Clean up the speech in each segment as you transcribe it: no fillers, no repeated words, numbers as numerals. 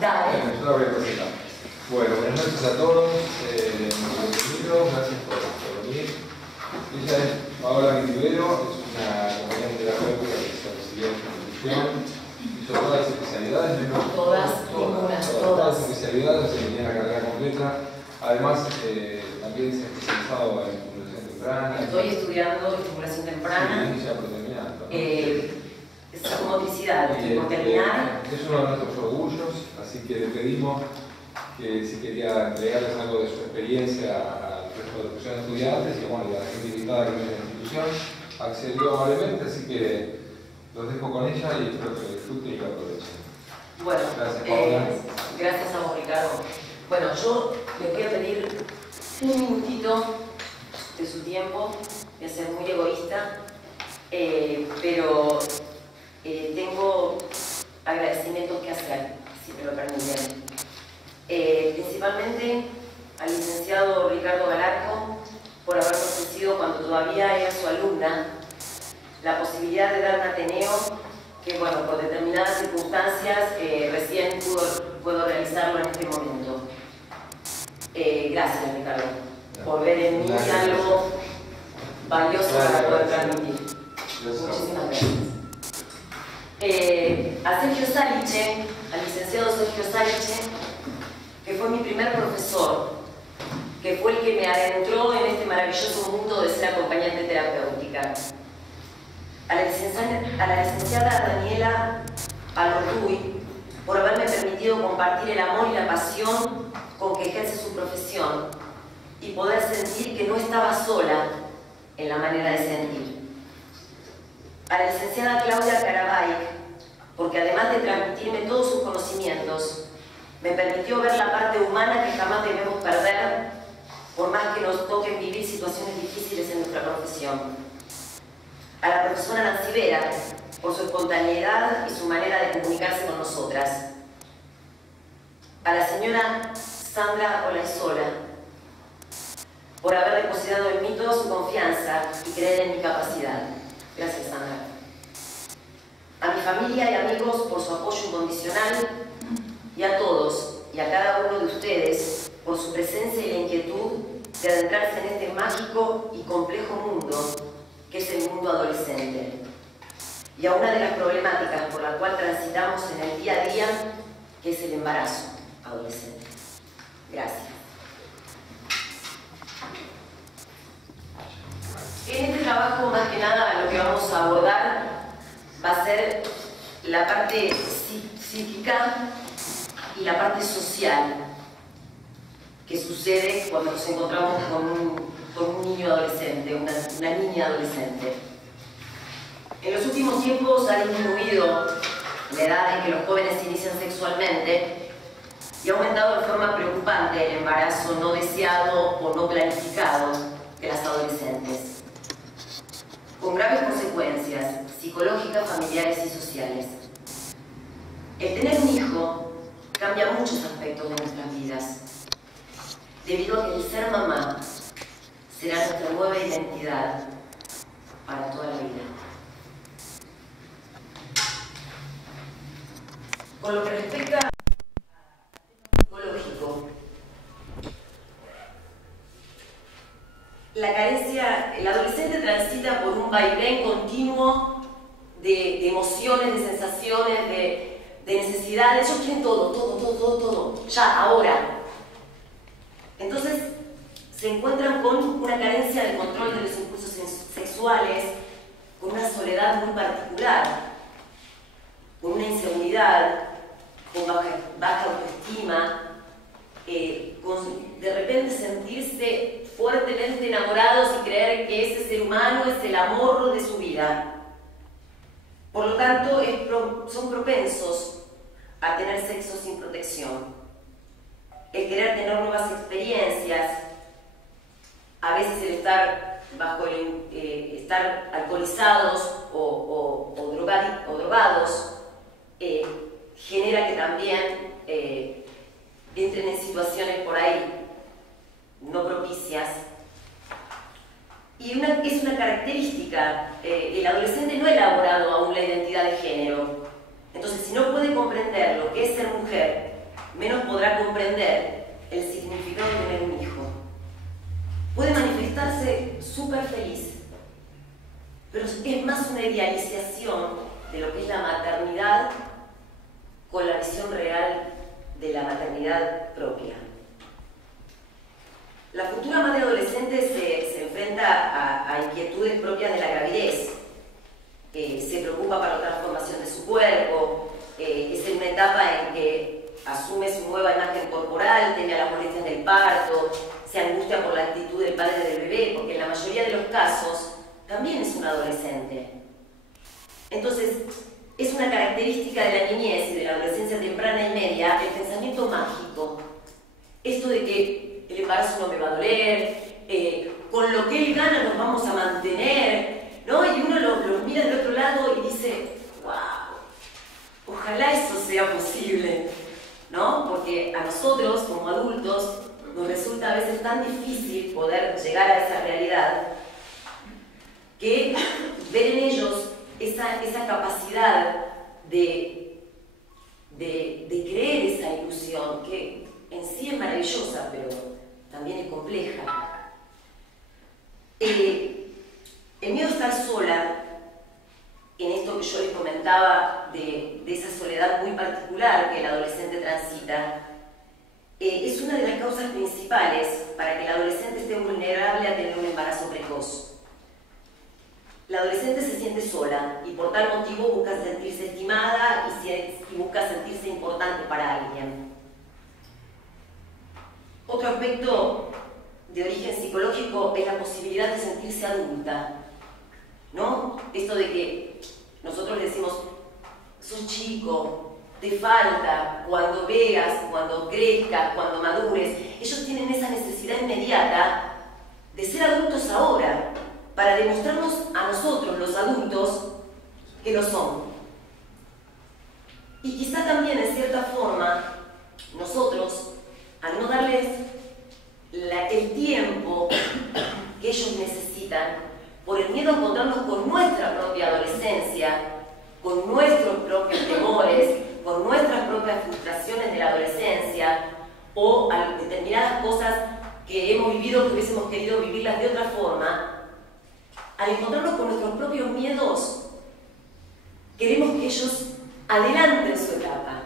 Dale. Yo la voy a presentar. Bueno, buenas noches a todos. Bienvenidos, gracias por venir. Ella es Paola Mitivero, es una acompañante terapéutica que se recibió en nutrición. Hizo todas las especialidades, menos todas las especialidades, se tenía la carrera completa. Además, también se ha especializado en estimulación temprana. Estoy estudiando estimulación temprana. Sí, ya por terminar. Psicomotricidad, estoy por terminar. Es uno de nuestros orgullos, así que le pedimos que si quería entregarles algo de su experiencia al resto de los que son estudiantes y bueno, a la gente invitada que viene de la institución, accedió amablemente, así que los dejo con ella y espero que lo disfruten y lo aprovechen. Bueno, gracias, Paola. Gracias a vos, Ricardo. Bueno, yo les voy a pedir un minutito de su tiempo, voy a ser muy egoísta, pero tengo agradecimientos que hacer, si me lo permiten. Principalmente al licenciado Ricardo Galarco por haberme ofrecido cuando todavía era su alumna la posibilidad de dar un Ateneo que, bueno, por determinadas circunstancias recién puedo realizarlo en este momento. Gracias, Ricardo, por ver en mí algo valioso para poder transmitir. Muchísimas gracias. A Sergio Saliche, al licenciado Sergio Saliche, que fue mi primer profesor, que fue el que me adentró en este maravilloso mundo de ser acompañante terapéutica. A la licenciada Daniela Alorduy, por haberme permitido compartir el amor y la pasión con que ejerce su profesión y poder sentir que no estaba sola en la manera de sentir. A la licenciada Claudia Carabay, porque además de transmitirme todos sus conocimientos, me permitió ver la parte humana que jamás debemos perder, por más que nos toquen vivir situaciones difíciles en nuestra profesión. A la profesora Nancy Vera, por su espontaneidad y su manera de comunicarse con nosotras. A la señora Sandra Olaizola, por haber depositado en mí toda su confianza y creer en mi capacidad. Gracias, Sandra. A mi familia y amigos por su apoyo incondicional, y a todos y a cada uno de ustedes por su presencia y la inquietud de adentrarse en este mágico y complejo mundo que es el mundo adolescente, y a una de las problemáticas por la cual transitamos en el día a día, que es el embarazo adolescente. Gracias. En este trabajo, más que nada, lo que vamos a abordar va a ser la parte psíquica y la parte social que sucede cuando nos encontramos con un niño adolescente, una niña adolescente. En los últimos tiempos ha disminuido la edad en que los jóvenes se inician sexualmente y ha aumentado de forma preocupante el embarazo no deseado o no planificado de las adolescentes, con graves consecuencias psicológicas, familiares y sociales. El tener un hijo cambia muchos aspectos de nuestras vidas, debido a que el ser mamá será nuestra nueva identidad para toda la vida. Con lo que respecta al tema psicológico, la carencia, el adolescente transita por un vaivén continuo de emociones, de sensaciones, de necesidades. Ellos quieren todo, ya, ahora. Entonces, se encuentran con una carencia de control de los impulsos sexuales, con una soledad muy particular, con una inseguridad, con baja autoestima, con de repente sentirse fuertemente enamorados y creer que ese ser humano es el amor de su vida. Por lo tanto, son propensos a tener sexo sin protección, el querer tener nuevas experiencias, a veces el estar estar alcoholizados o drogados genera que también entren en situaciones por ahí no propicias. Y es una característica, el adolescente no ha elaborado aún la identidad de súper feliz, pero es más una idealización de lo que es la maternidad con la visión real de la maternidad propia. La futura madre adolescente se enfrenta a inquietudes propias de la gravidez, se preocupa por la transformación de su cuerpo, es en una etapa en que asume su nueva imagen corporal, teme a las molestias del parto, se angustia por la actitud del padre del bebé, porque en la mayoría de los casos también es un adolescente. Entonces, es una característica de la niñez y de la adolescencia temprana y media el pensamiento mágico. Esto de que el embarazo no me va a doler, con lo que él gana nos vamos a mantener, ¿no? Y uno lo mira del otro lado y dice, wow, ojalá eso sea posible, ¿no? Porque a nosotros, como adultos, nos resulta a veces tan difícil poder llegar a esa realidad que ver en ellos esa capacidad de creer esa ilusión, que en sí es maravillosa, pero también es compleja. El miedo a estar sola, en esto que yo les comentaba de esa soledad muy particular que el adolescente transita, es una de las causas principales para que el adolescente esté vulnerable a tener un embarazo precoz. La adolescente se siente sola y por tal motivo busca sentirse estimada y busca sentirse importante para alguien. Otro aspecto de origen psicológico es la posibilidad de sentirse adulta, ¿no? Esto de que nosotros le decimos, sos chico, te falta, cuando veas, cuando crezcas, cuando madures. Ellos tienen esa necesidad inmediata de ser adultos ahora, para demostrarnos a nosotros, los adultos, que lo son. Y quizá también, en cierta forma, nosotros, al no darles el tiempo que ellos necesitan, por el miedo a encontrarnos con nuestra propia adolescencia, con nuestros propios temores, con nuestras propias frustraciones de la adolescencia, o a determinadas cosas que hemos vivido que hubiésemos querido vivirlas de otra forma, al encontrarnos con nuestros propios miedos, queremos que ellos adelanten su etapa.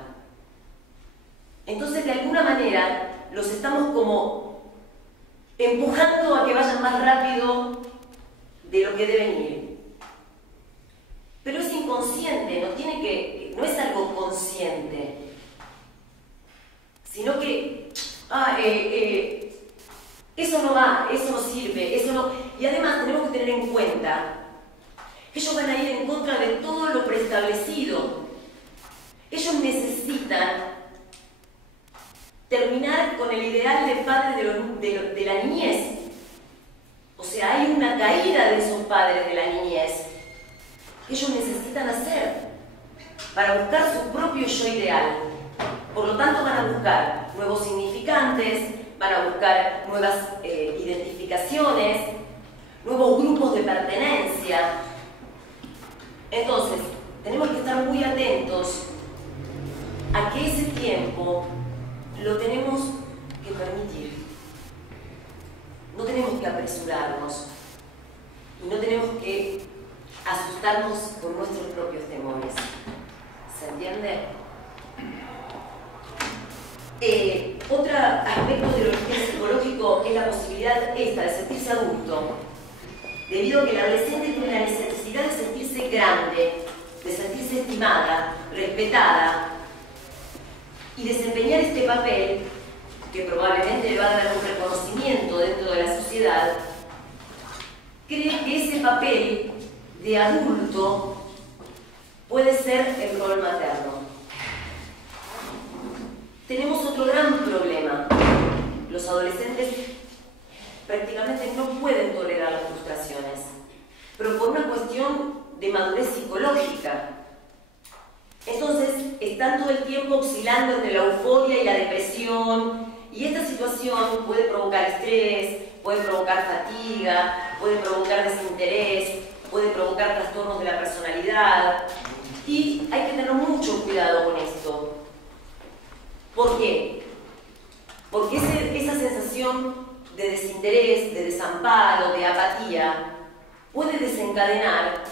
Entonces, de alguna manera, los estamos como empujando a que vayan más rápido de lo que deben ir. Pero es inconsciente, no es algo consciente, sino que eso no va, eso no sirve, eso no... Y además tenemos que tener en cuenta que ellos van a ir en contra de todo lo preestablecido. Ellos necesitan terminar con el ideal de padre de la niñez. O sea, hay una caída de esos padres de la niñez que ellos necesitan hacer para buscar su propio yo ideal. Por lo tanto, van a buscar nuevos significantes, van a buscar nuevas identificaciones, nuevos grupos de pertenencia. Entonces, tenemos que estar muy atentos a que ese tiempo lo tenemos que permitir. No tenemos que apresurarnos y no tenemos que asustarnos con nuestros propios temores. ¿Se entiende? Otro aspecto del origen psicológico es la posibilidad esta de sentirse adulto, debido a que la adolescente tiene la necesidad de sentirse grande, de sentirse estimada, respetada y desempeñar este papel que probablemente le va a dar un reconocimiento dentro de la sociedad. Cree que ese papel de adulto puede ser el rol materno. Tenemos otro gran problema. Los adolescentes prácticamente no pueden tolerar las frustraciones, pero por una cuestión de madurez psicológica. Entonces, están todo el tiempo oscilando entre la euforia y la depresión, y esta situación puede provocar estrés, puede provocar fatiga, puede provocar desinterés, puede provocar trastornos de la personalidad, y hay que tener mucho cuidado con esto. ¿Por qué? Porque esa sensación de de desinterés, de desamparo, de apatía, puede desencadenar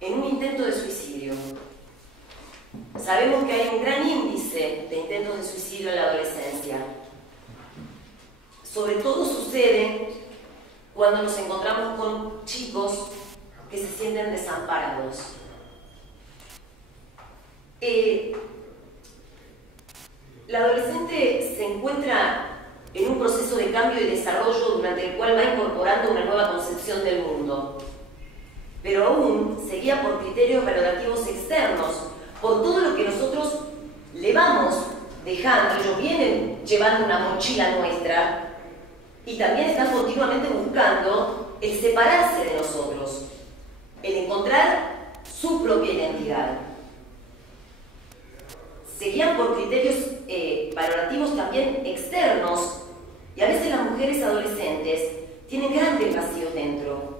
en un intento de suicidio. Sabemos que hay un gran índice de intentos de suicidio en la adolescencia. Sobre todo sucede cuando nos encontramos con chicos que se sienten desamparados. La adolescente se encuentra en un proceso de cambio y desarrollo durante el cual va incorporando una nueva concepción del mundo, pero aún se guía por criterios valorativos externos, por todo lo que nosotros le vamos dejando. Ellos vienen llevando una mochila nuestra y también están continuamente buscando el separarse de nosotros, el encontrar su propia identidad. Se guían por criterios valorativos también externos, y a veces las mujeres adolescentes tienen grandes vacíos dentro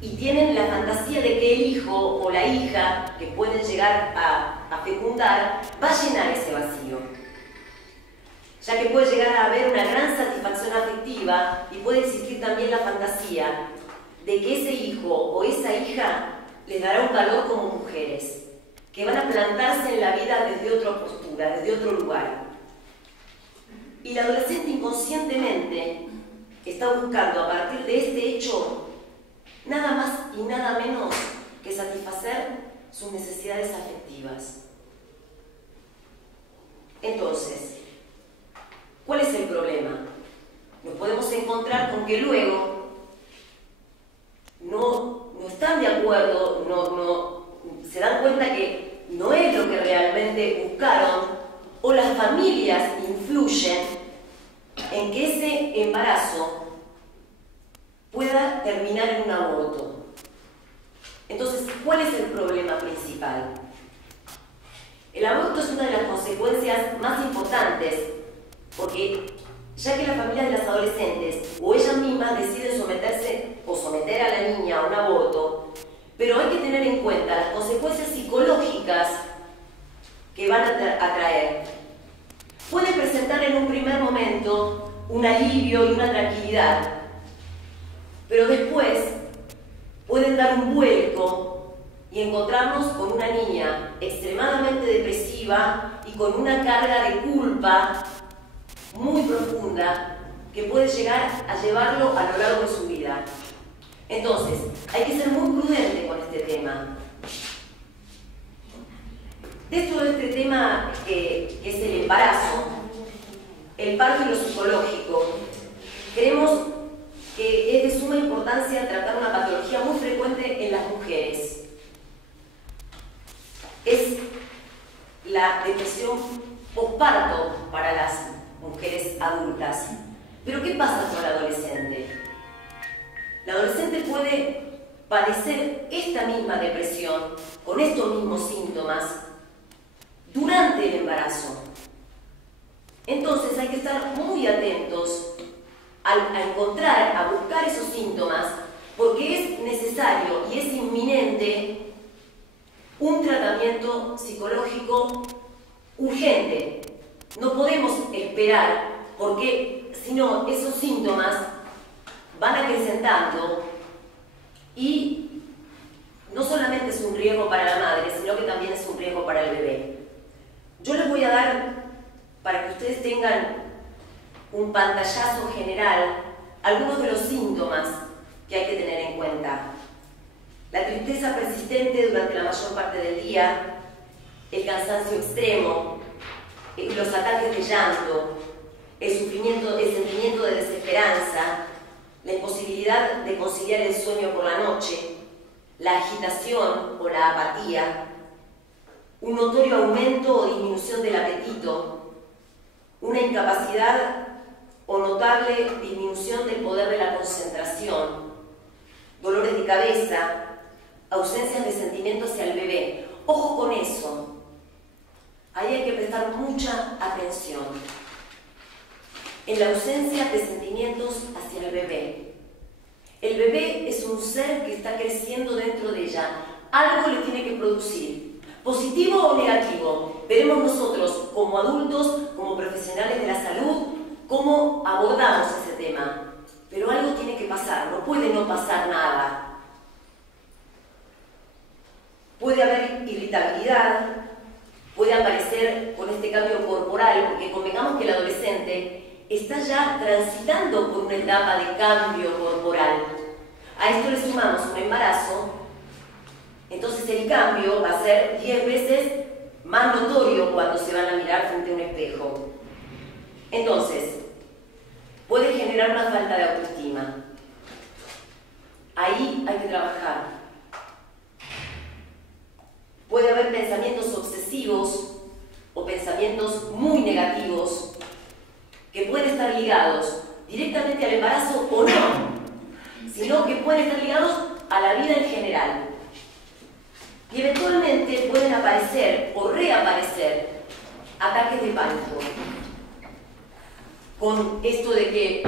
y tienen la fantasía de que el hijo o la hija que pueden llegar a fecundar va a llenar ese vacío, ya que puede llegar a haber una gran satisfacción afectiva y puede existir también la fantasía de que ese hijo o esa hija les dará un calor como mujeres, que van a plantarse en la vida desde otra postura, desde otro lugar. Y la adolescente inconscientemente está buscando a partir de este hecho nada más y nada menos que satisfacer sus necesidades afectivas. Entonces, ¿cuál es el problema? Nos podemos encontrar con que luego no están de acuerdo, se dan cuenta que no es lo que realmente buscaron, o las familias influyen en que ese embarazo pueda terminar en un aborto. Entonces, ¿cuál es el problema principal? El aborto es una de las consecuencias más importantes, porque ya que las familias de las adolescentes o ellas mismas deciden someterse o someter a la niña a un aborto, pero hay que tener en cuenta las consecuencias psicológicas que van a traer. Puede presentar en un primer momento un alivio y una tranquilidad, pero después pueden dar un vuelco y encontrarnos con una niña extremadamente depresiva y con una carga de culpa muy profunda que puede llegar a llevarlo a lo largo de su vida. Entonces, hay que ser muy prudente con este tema. Dentro de este tema que es el embarazo, el parto y lo psicológico, creemos que es de suma importancia tratar una patología muy frecuente en las mujeres. Es la depresión posparto para las mujeres adultas. Pero ¿qué pasa con la adolescente? La adolescente puede padecer esta misma depresión con estos mismos síntomas durante el embarazo. Entonces hay que estar muy atentos a encontrar, a buscar esos síntomas, porque es necesario y es inminente un tratamiento psicológico urgente. No podemos esperar, porque si no, esos síntomas van acrecentando y no solamente es un riesgo para la madre, sino que también es un riesgo para el bebé. Yo les voy a dar, para que ustedes tengan un pantallazo general, algunos de los síntomas que hay que tener en cuenta. La tristeza persistente durante la mayor parte del día, el cansancio extremo, los ataques de llanto, el sentimiento de desesperanza, la imposibilidad de conciliar el sueño por la noche, la agitación o la apatía, un notorio aumento o disminución del apetito, una incapacidad o notable disminución del poder de la concentración, dolores de cabeza, ausencias de sentimiento hacia el bebé. Ojo con eso. Ahí hay que prestar mucha atención. En la ausencia de sentimientos hacia el bebé. El bebé es un ser que está creciendo dentro de ella. Algo le tiene que producir. Positivo o negativo. Veremos nosotros como adultos, como profesionales de la salud, cómo abordamos ese tema. Pero algo tiene que pasar, no puede no pasar nada. Puede haber irritabilidad, puede aparecer con este cambio corporal, porque convengamos que el adolescente está ya transitando por una etapa de cambio corporal. A esto le sumamos un embarazo, entonces el cambio va a ser 10 veces más notorio cuando se van a mirar frente a un espejo. Entonces, puede generar una falta de autoestima. Ahí hay que trabajar. Puede haber pensamientos obsesivos o pensamientos muy negativos que pueden estar ligados directamente al embarazo o no, sino que pueden estar ligados a la vida en general. Y eventualmente pueden aparecer o reaparecer ataques de pánico. Con esto de que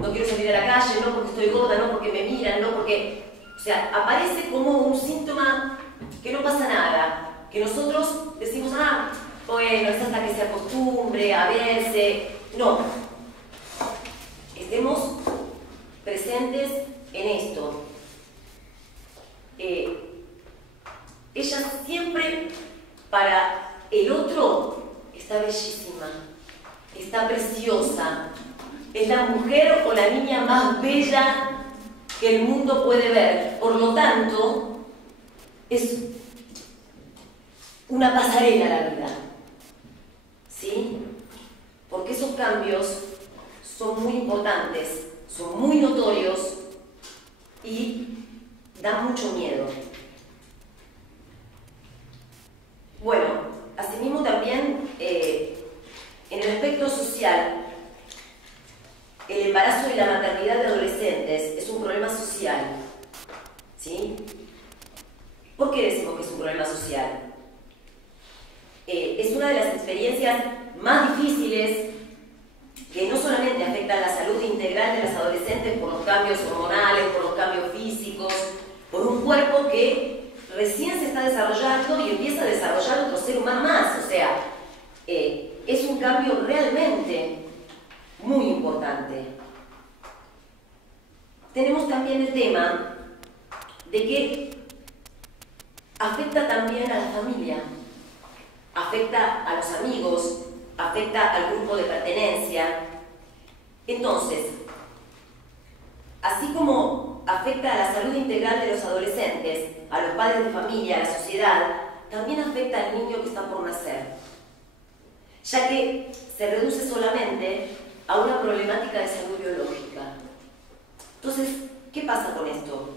no quiero salir a la calle, no porque estoy gorda, no porque me miran, no porque... O sea, aparece como un síntoma que no pasa nada, que nosotros decimos, ah, bueno, es hasta que se acostumbre a verse. No. Estemos presentes en esto. Ella siempre para el otro está bellísima, está preciosa, es la mujer o la niña más bella que el mundo puede ver. Por lo tanto, es una pasarela a la vida, ¿sí? Porque esos cambios son muy importantes, son muy notorios y dan mucho miedo. Bueno, asimismo también en el aspecto social, el embarazo y la maternidad de adolescentes es un problema social, ¿sí? ¿Por qué decimos que es un problema social? Es una de las experiencias más difíciles que no solamente afectan la salud integral de las adolescentes por los cambios hormonales, por los cambios físicos, por un cuerpo que recién se está desarrollando y empieza a desarrollar otro ser humano más. O sea, es un cambio realmente muy importante. Tenemos también el tema de que afecta también a la familia, afecta a los amigos, afecta al grupo de pertenencia. Entonces, así como afecta a la salud integral de los adolescentes, a los padres de familia, a la sociedad, también afecta al niño que está por nacer, ya que se reduce solamente a una problemática de salud biológica. Entonces, ¿qué pasa con esto?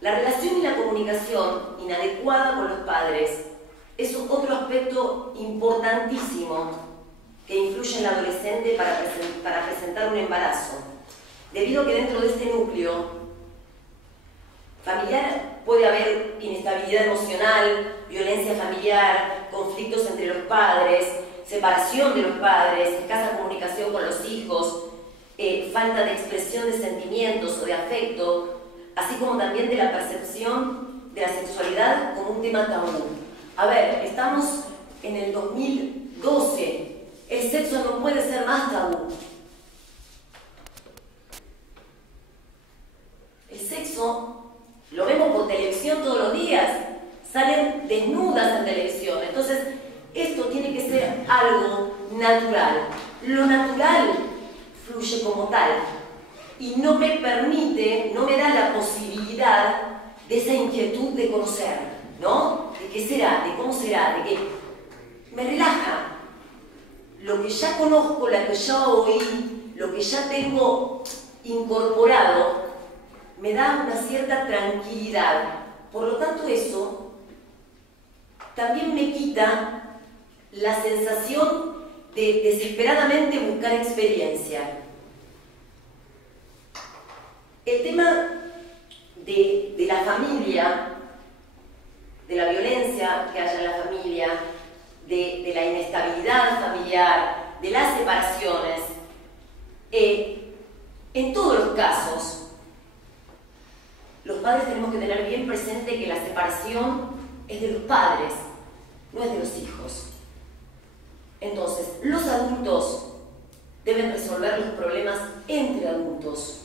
La relación y la comunicación inadecuada con los padres es otro aspecto importantísimo que influye en el adolescente para presentar un embarazo, debido a que dentro de este núcleo familiar puede haber inestabilidad emocional, violencia familiar, conflictos entre los padres, separación de los padres, escasa comunicación con los hijos, falta de expresión de sentimientos o de afecto, así como también de la percepción de la sexualidad como un tema tabú. A ver, estamos en el 2012, el sexo no puede ser más tabú. El sexo lo vemos por televisión todos los días, salen desnudas en televisión, entonces esto tiene que ser algo natural. Lo natural fluye como tal y no me permite, no me da la posibilidad de esa inquietud de conocer, ¿no? ¿De qué será? ¿De cómo será? ¿De qué? Me relaja. Lo que ya conozco, lo que ya oí, lo que ya tengo incorporado, me da una cierta tranquilidad. Por lo tanto, eso también me quita la sensación de desesperadamente buscar experiencia. El tema de la familia, de la violencia que haya en la familia, de la inestabilidad familiar, de las separaciones, en todos los casos, los padres tenemos que tener bien presente que la separación es de los padres, no es de los hijos. Entonces, los adultos deben resolver los problemas entre adultos.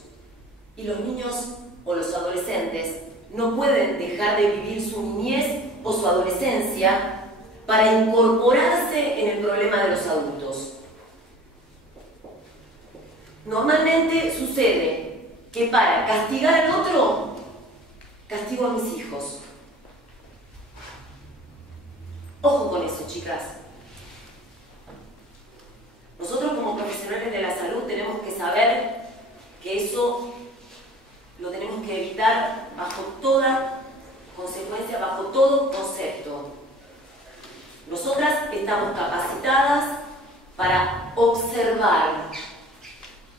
Y los niños o los adolescentes no pueden dejar de vivir su niñez o su adolescencia para incorporarse en el problema de los adultos. Normalmente sucede que para castigar al otro, castigo a mis hijos. Ojo con eso, chicas. Nosotros como profesionales de la salud tenemos que saber que eso lo tenemos que evitar bajo toda consecuencia, bajo todo concepto. Nosotras estamos capacitadas para observar,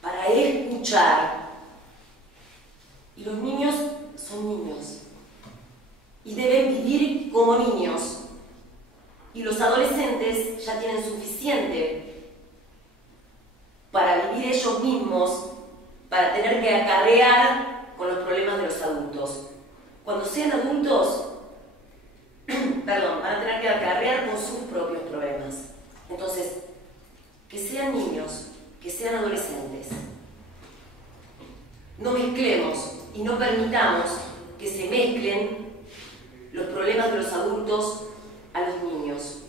para escuchar. Y los niños son niños y deben vivir como niños. Y los adolescentes ya tienen suficiente para vivir ellos mismos, para tener que acarrear con los problemas de los adultos. Cuando sean adultos, van a tener que acarrear con sus propios problemas. Entonces, que sean niños, que sean adolescentes. No mezclemos y no permitamos que se mezclen los problemas de los adultos a los niños.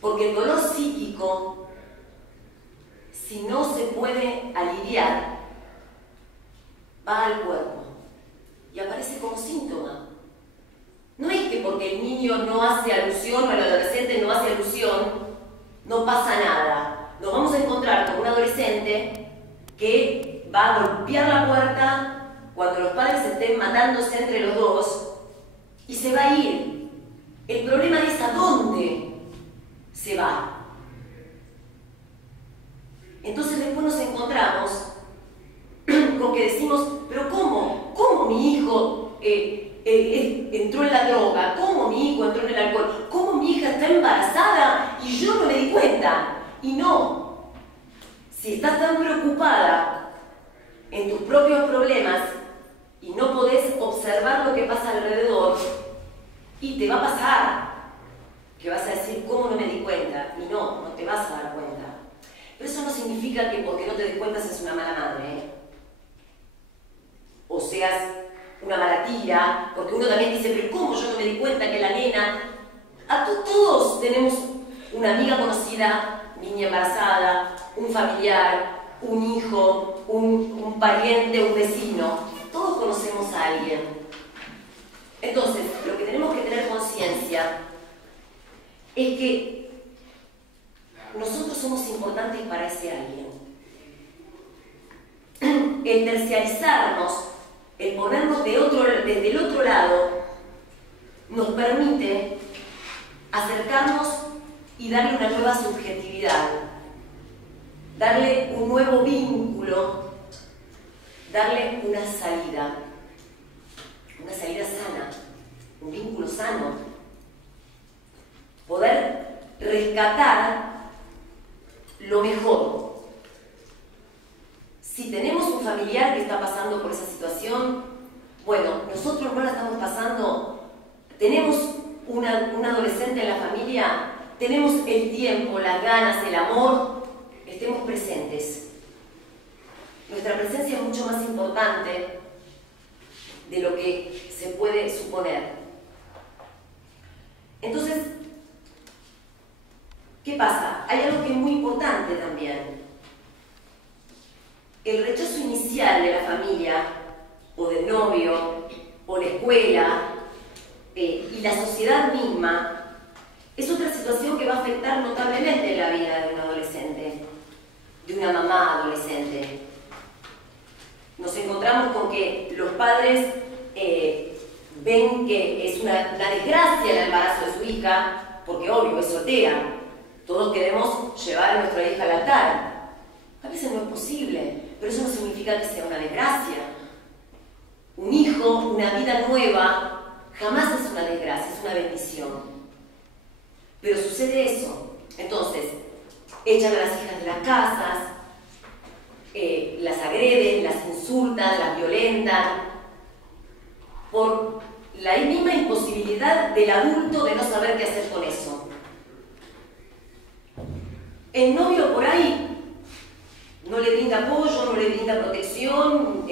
Porque el dolor psíquico, si no se puede aliviar, va al cuerpo y aparece como síntoma. No es que porque el niño no hace alusión o el adolescente no hace alusión, no pasa nada. Nos vamos a encontrar con un adolescente que va a golpear la puerta cuando los padres estén matándose entre los dos y se va a ir. El problema es a dónde se va. Entonces después nos encontramos con que decimos, pero ¿cómo? ¿Cómo mi hijo entró en la droga? ¿Cómo mi hijo entró en el alcohol? ¿Cómo mi hija está embarazada y yo no me di cuenta? Y no, si estás tan preocupada en tus propios problemas y no podés observar lo que pasa alrededor, y te va a pasar que vas a decir, ¿cómo no me di cuenta? Y no, no te vas a dar cuenta. Pero eso no significa que porque no te des cuenta seas una mala madre, ¿eh? O seas una mala tía, porque uno también dice, pero ¿cómo yo no me di cuenta que la nena? Todos tenemos una amiga conocida, niña embarazada, un familiar, un hijo, un pariente, un vecino. Todos conocemos a alguien. Entonces, lo que tenemos que tener conciencia es que nosotros somos importantes para ese alguien. El terciarizarnos, el ponernos desde el otro lado, nos permite acercarnos y darle una nueva subjetividad, darle un nuevo vínculo, darle una salida sana, un vínculo sano, poder rescatar lo mejor. Si tenemos un familiar que está pasando por esa situación, bueno, nosotros no la estamos pasando, tenemos un adolescente en la familia, tenemos el tiempo, las ganas, el amor, estemos presentes. Nuestra presencia es mucho más importante de lo que se puede suponer. Entonces, ¿qué pasa? Hay algo que es muy importante también. El rechazo inicial de la familia, o del novio, o la escuela, y la sociedad misma, es otra situación que va a afectar notablemente la vida de un adolescente, de una mamá adolescente. Nos encontramos con que los padres ven que es una desgracia el embarazo de su hija, porque obvio, es soltera. Todos queremos llevar a nuestra hija al altar. A veces no es posible, pero eso no significa que sea una desgracia. Un hijo, una vida nueva, jamás es una desgracia, es una bendición. Pero sucede eso. Entonces, echan a las hijas de las casas, las agreden, las insultan, las violentan, por la misma imposibilidad del adulto de no saber qué hacer con eso. El novio por ahí no le brinda apoyo, no le brinda protección,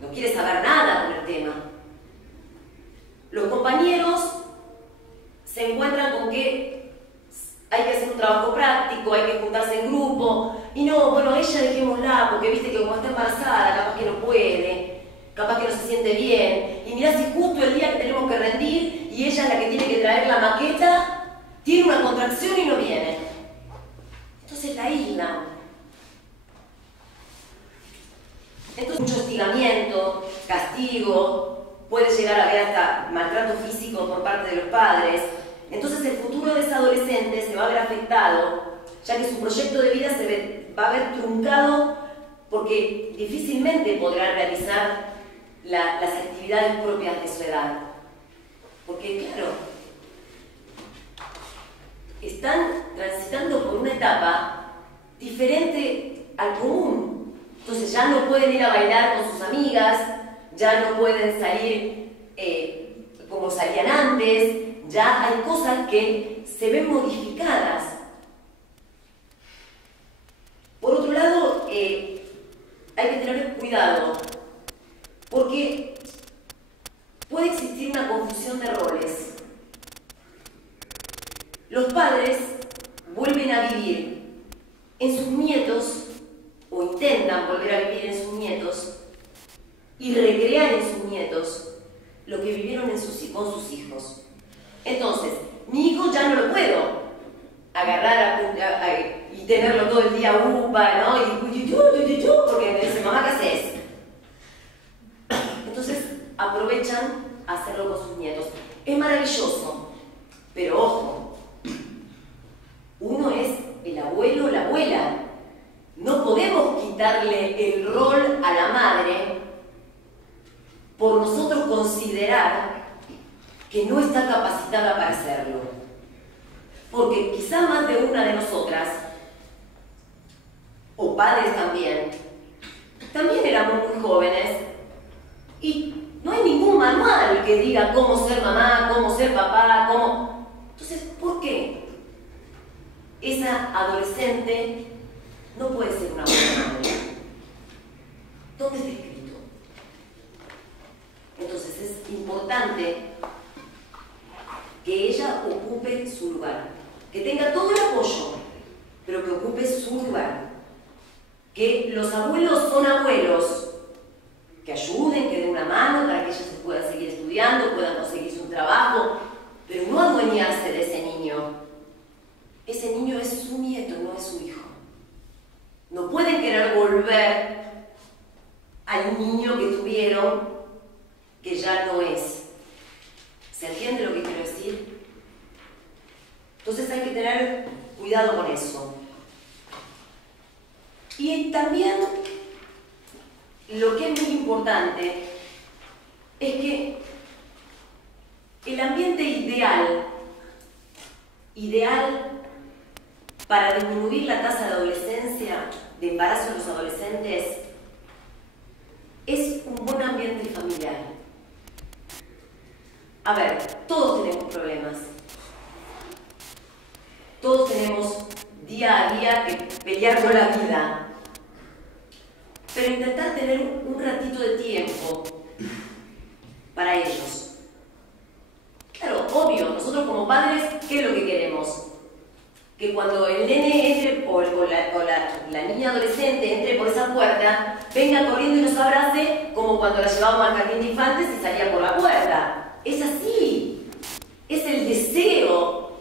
no quiere saber nada con el tema. Los compañeros se encuentran con que hay que hacer un trabajo práctico, hay que juntarse en grupo, y no, bueno, ella dejémosla, porque viste que como está embarazada, capaz que no puede, capaz que no se siente bien, y mirá si justo el día que tenemos que rendir, y ella es la que tiene que traer la maqueta, tiene una contracción y no viene. Entonces la aíslan. Entonces mucho hostigamiento, castigo, puede llegar a haber hasta maltrato físico por parte de los padres. Entonces el futuro de ese adolescente se va a ver afectado, ya que su proyecto de vida va a ver truncado porque difícilmente podrá realizar las actividades propias de su edad. Porque claro, están transitando por una etapa diferente al común. Entonces ya no pueden ir a bailar con sus amigas, ya no pueden salir como salían antes, ya hay cosas que se ven modificadas. Por otro lado, hay que tener cuidado, porque puede existir una confusión de roles. Los padres vuelven a vivir en sus nietos, o intentan volver a vivir en sus nietos, y recrear en sus nietos lo que vivieron con sus hijos. Entonces, mi hijo ya no lo puedo agarrar y tenerlo todo el día upa, ¿no? Y porque me dice, mamá, ¿qué haces? Entonces, aprovechan a hacerlo con sus nietos. Es maravilloso, pero ojo, uno es el abuelo o la abuela. No podemos quitarle el rol a la madre por nosotros considerar que no está capacitada para hacerlo. Porque quizá más de una de nosotras, o padres también éramos muy jóvenes y no hay ningún manual que diga cómo ser mamá, cómo ser papá, cómo... Entonces, ¿por qué esa adolescente no puede ser una buena madre? ¿Dónde está escrito? Entonces es importante que ella ocupe su lugar, que tenga todo el apoyo, pero que ocupe su lugar. Que los abuelos son abuelos, que ayuden, que den una mano para que ella se pueda seguir estudiando, pueda conseguirse un trabajo, pero no adueñarse de ese niño. Ese niño es su nieto, no es su hijo. No pueden querer volver al niño que tuvieron, que ya no es. ¿Se entiende lo que quiero decir? Entonces hay que tener cuidado con eso. Y también lo que es muy importante es que el ambiente ideal para disminuir la tasa de adolescencia, de embarazo en los adolescentes, es un buen ambiente familiar. A ver, todos tenemos problemas. Todos tenemos día a día que pelear con la vida. Pero intentar tener un ratito de tiempo para ellos. Claro, obvio, nosotros como padres, ¿qué es lo que queremos? Que cuando el nene entre, o la niña adolescente entre por esa puerta, venga corriendo y nos abrace como cuando la llevábamos al jardín de infantes y salía por la puerta. Es así. Es el deseo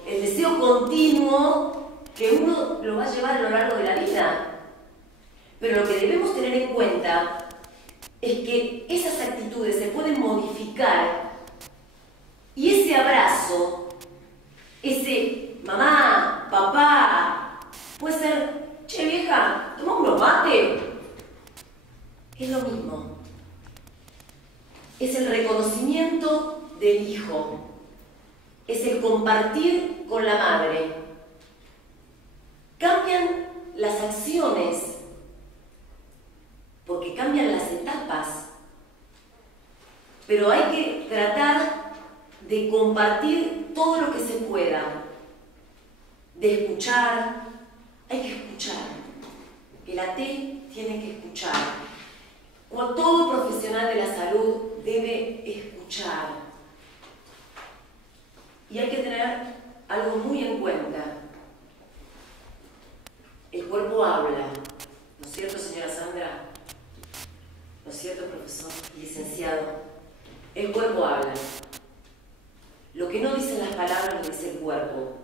continuo que uno lo va a llevar a lo largo de la vida. Pero lo que debemos tener en cuenta es que esas actitudes se pueden modificar y ese abrazo, ese mamá, papá, puede ser, che vieja, toma unos mate. Es lo mismo. Es el reconocimiento del hijo. Es el compartir con la madre. Cambian las acciones porque cambian las etapas. Pero hay que tratar de compartir todo lo que se pueda. De escuchar, hay que escuchar. el AT tiene que escuchar. Todo profesional de la salud debe escuchar. Y hay que tener algo muy en cuenta. El cuerpo habla. ¿No es cierto, señora Sandra? ¿No es cierto, profesor y licenciado? El cuerpo habla. Lo que no dicen las palabras lo dice el cuerpo.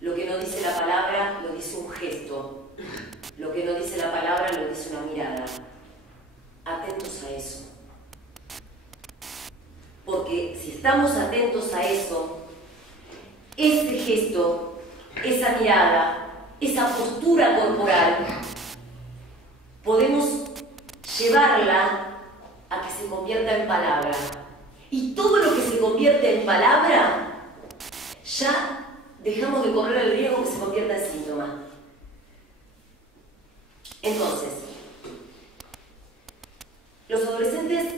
Lo que no dice la palabra lo dice un gesto. Lo que no dice la palabra lo dice una mirada. Atentos a eso. Porque si estamos atentos a eso, ese gesto, esa mirada, esa postura corporal, podemos llevarla a que se convierta en palabra. Y todo lo que se convierte en palabra, ya dejamos de correr el riesgo que se convierta en síntoma. Entonces, los adolescentes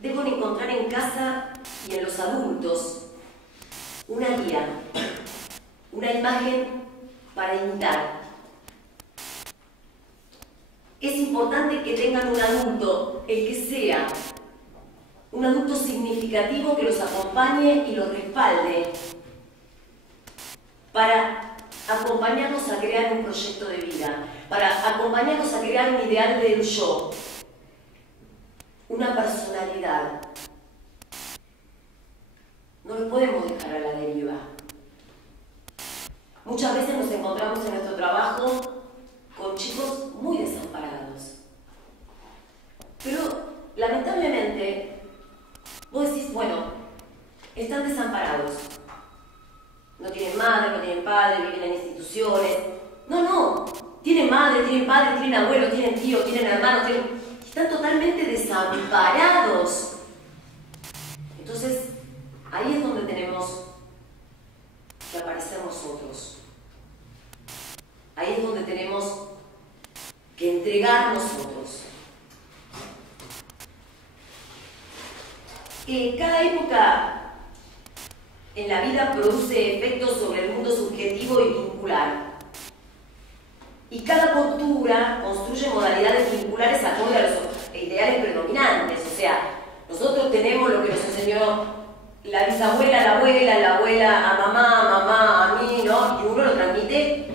deben encontrar en casa y en los adultos una guía, una imagen para imitar. Es importante que tengan un adulto, el que sea, un adulto significativo que los acompañe y los respalde para acompañarnos a crear un proyecto de vida, para acompañarnos a crear un ideal del yo, una personalidad. No lo podemos dejar a la deriva. Muchas veces nos encontramos en nuestro trabajo con chicos muy desamparados. Pero, lamentablemente, vos decís, bueno, están desamparados. No tienen madre, no tienen padre, viven en instituciones. No. Tienen madre, tienen padre, tienen abuelo, tienen tío, tienen hermanos, están totalmente desamparados. Entonces, ahí es donde tenemos que aparecer nosotros. Ahí es donde tenemos que entregar nosotros. Cada época en la vida produce efectos sobre el mundo subjetivo y vincular. Y cada cultura construye modalidades vinculares acorde a los ideales predominantes. O sea, nosotros tenemos lo que nos enseñó la bisabuela, la abuela, a mamá, a mí, ¿no? Y uno lo transmite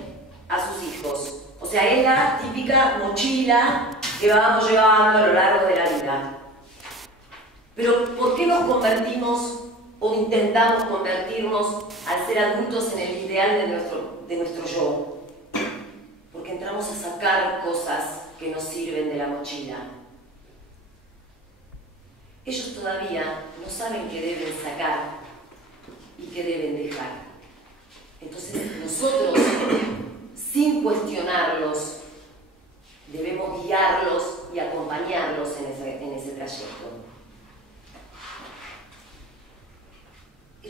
a sus hijos. O sea, es la típica mochila que vamos llevando a lo largo de la vida. Pero, ¿por qué nos convertimos o intentamos convertirnos al ser adultos en el ideal de nuestro yo? Porque entramos a sacar cosas que nos sirven de la mochila. Ellos todavía no saben qué deben sacar y qué deben dejar. Entonces nosotros, sin cuestionarlos, debemos guiarlos y acompañarlos en ese trayecto.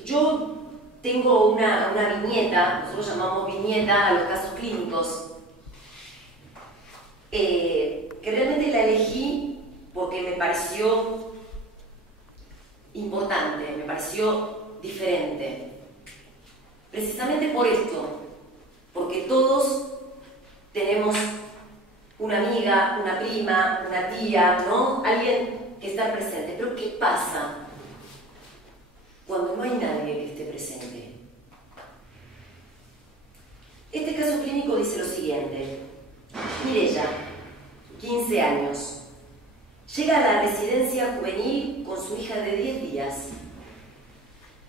Yo tengo una viñeta, nosotros llamamos viñeta a los casos clínicos, que realmente la elegí porque me pareció importante, me pareció diferente. Precisamente por esto, porque todos tenemos una amiga, una prima, una tía, ¿no? Alguien que está presente. Pero ¿qué pasa cuando no hay nadie que esté presente? Este caso clínico dice lo siguiente. Mireya, 15 años. Llega a la residencia juvenil con su hija de 10 días.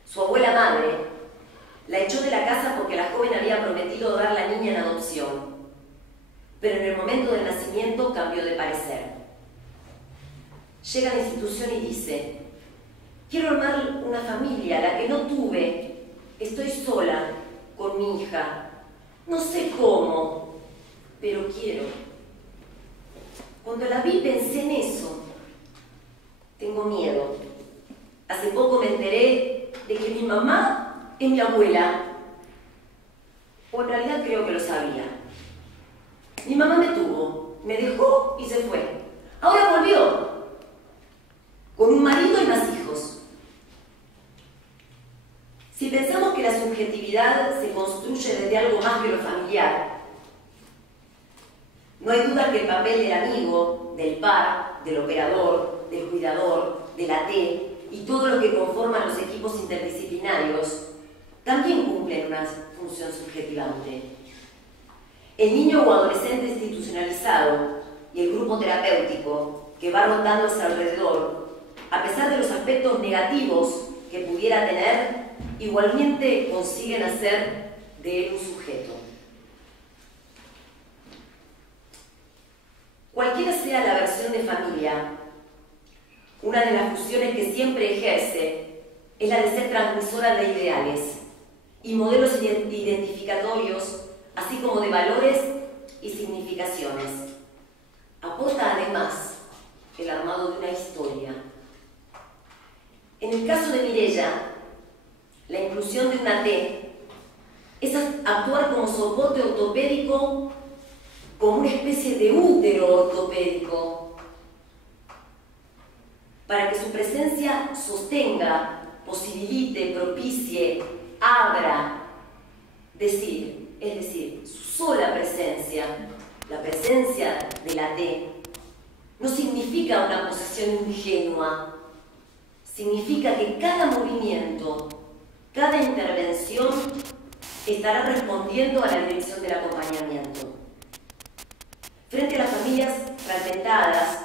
Su abuela madre la echó de la casa porque la joven había prometido dar la niña en adopción, pero en el momento del nacimiento cambió de parecer. Llega a la institución y dice: quiero armar una familia, la que no tuve. Estoy sola con mi hija. No sé cómo, pero quiero. Cuando la vi pensé en eso. Tengo miedo. Hace poco me enteré de que mi mamá es mi abuela. O en realidad creo que lo sabía. Mi mamá me tuvo, me dejó y se fue. Ahora volvió. Con un marido y más hijos. Si pensamos que la subjetividad se construye desde algo más que lo familiar, No hay duda que el papel del amigo, del par, del operador, del cuidador, del AT y todo lo que conforman los equipos interdisciplinarios también cumplen una función subjetivante. El niño o adolescente institucionalizado y el grupo terapéutico que va rotando a su alrededor, a pesar de los aspectos negativos que pudiera tener, igualmente consiguen hacer de él un sujeto. Cualquiera sea la versión de familia, una de las funciones que siempre ejerce es la de ser transmisora de ideales y modelos identificatorios, así como de valores y significaciones. Aporta además el armado de una historia. En el caso de Mireia, la inclusión de una T es actuar como soporte ortopédico, como una especie de útero ortopédico, para que su presencia sostenga, posibilite, propicie, abra, es decir, su sola presencia, la presencia de la T, no significa una posesión ingenua, significa que cada movimiento, cada intervención estará respondiendo a la dirección del acompañamiento. Frente a las familias fragmentadas,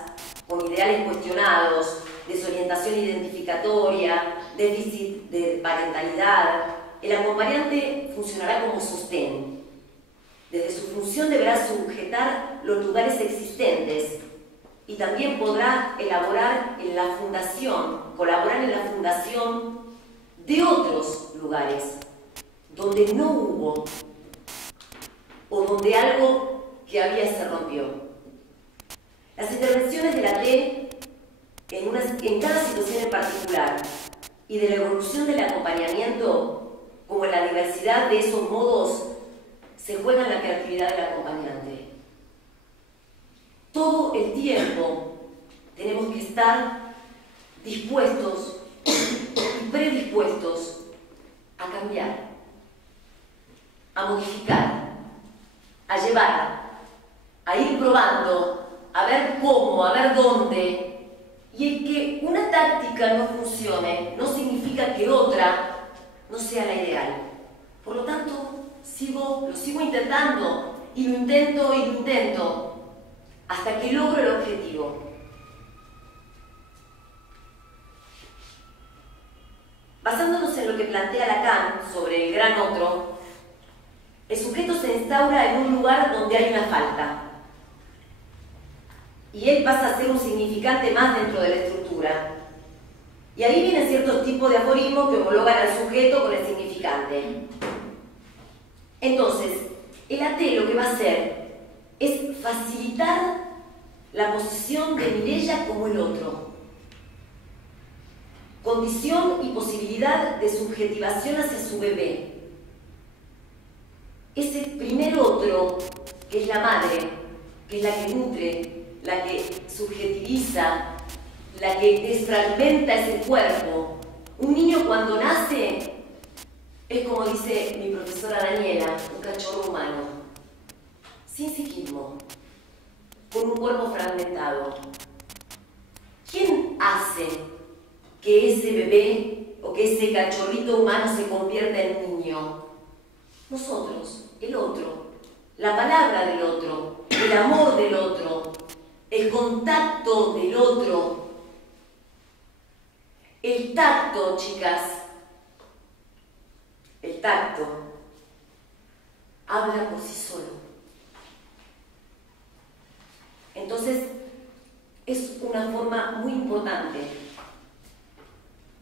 con ideales cuestionados, desorientación identificatoria, déficit de parentalidad, el acompañante funcionará como sostén. Desde su función deberá sujetar los lugares existentes y también podrá colaborar en la fundación de otros lugares donde no hubo o donde algo que había se rompió. Las intervenciones de la T en cada situación en particular y de la evolución del acompañamiento, como en la diversidad de esos modos, se juega en la creatividad del acompañante. Todo el tiempo tenemos que estar dispuestos y predispuestos a cambiar, a modificar, a llevar, a ir probando, a ver cómo, a ver dónde. Y el que una táctica no funcione no significa que otra no sea la ideal. Por lo tanto, lo sigo intentando, y lo intento, hasta que logro el objetivo. Basándonos en lo que plantea Lacan sobre el gran otro, el sujeto se instaura en un lugar donde hay una falta. Y él pasa a ser un significante más dentro de la estructura. Y ahí vienen ciertos tipos de aforismos que homologan al sujeto con el significante. Entonces, el AT lo que va a hacer es facilitar la posición de Mireia como el otro. Condición y posibilidad de subjetivación hacia su bebé. Ese primer otro, que es la madre, que es la que nutre, la que subjetiviza, la que desfragmenta ese cuerpo. Un niño cuando nace es, como dice mi profesora Daniela, un cachorro humano, sin psiquismo, con un cuerpo fragmentado. ¿Quién hace que ese bebé o que ese cachorrito humano se convierta en niño? Nosotros, el otro, la palabra del otro, el amor del otro, el contacto del otro. El tacto, chicas, el tacto habla por sí solo. Entonces, es una forma muy importante